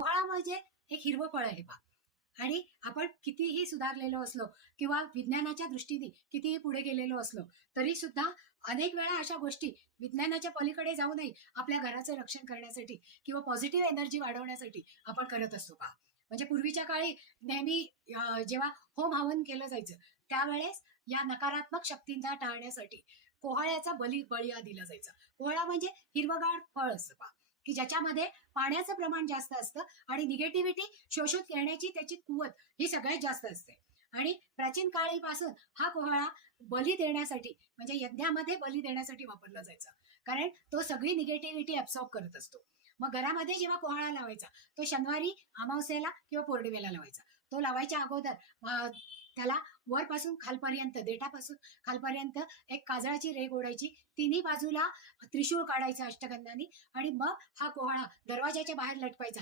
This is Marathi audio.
कोहळा म्हणजे एक हिरवं फळ आहे पहा. आणि आपण कितीही सुधारलेलो असलो किंवा विज्ञानाच्या दृष्टीने कितीही पुढे गेलेलो असलो तरी सुद्धा अनेक वेळा अशा गोष्टी विज्ञानाच्या पलीकडे जाऊनही आपल्या घराचं रक्षण करण्यासाठी किंवा पॉझिटिव्ह एनर्जी वाढवण्यासाठी आपण करत असतो पहा. म्हणजे पूर्वीच्या काळी नेहमी जेव्हा होम हवन केलं जायचं त्यावेळेस या नकारात्मक शक्तींना टाळण्यासाठी कोहळ्याचा बळी दिला जायचा. कोहळा म्हणजे हिरवगार फळ असतं पहा, की ज्याच्यामध्ये पाण्याचं प्रमाण जास्त असतं आणि निगेटिव्हिटी शोषून घेण्याची त्याची कुवत ही सगळ्यात जास्त असते. आणि प्राचीन काळीपासून हा कोहळा बली देण्यासाठी म्हणजे यज्ञामध्ये बली देण्यासाठी वापरला जायचा, कारण तो सगळी निगेटिव्हिटी ऍब्सॉर्ब करत असतो. मग घरामध्ये जेव्हा कोहळा लावायचा तो शनिवारी अमावस्येला किंवा पौर्णिमेला लावायचा. तो लावायच्या अगोदर त्याला वरपासून खालपर्यंत देठापासून खालपर्यंत एक काजळाची रेघ ओढायची, तिन्ही बाजूला त्रिशूळ काढायचं अष्टगंधानी आणि मग हा कोहळा दरवाजाच्या बाहेर लटवायचा.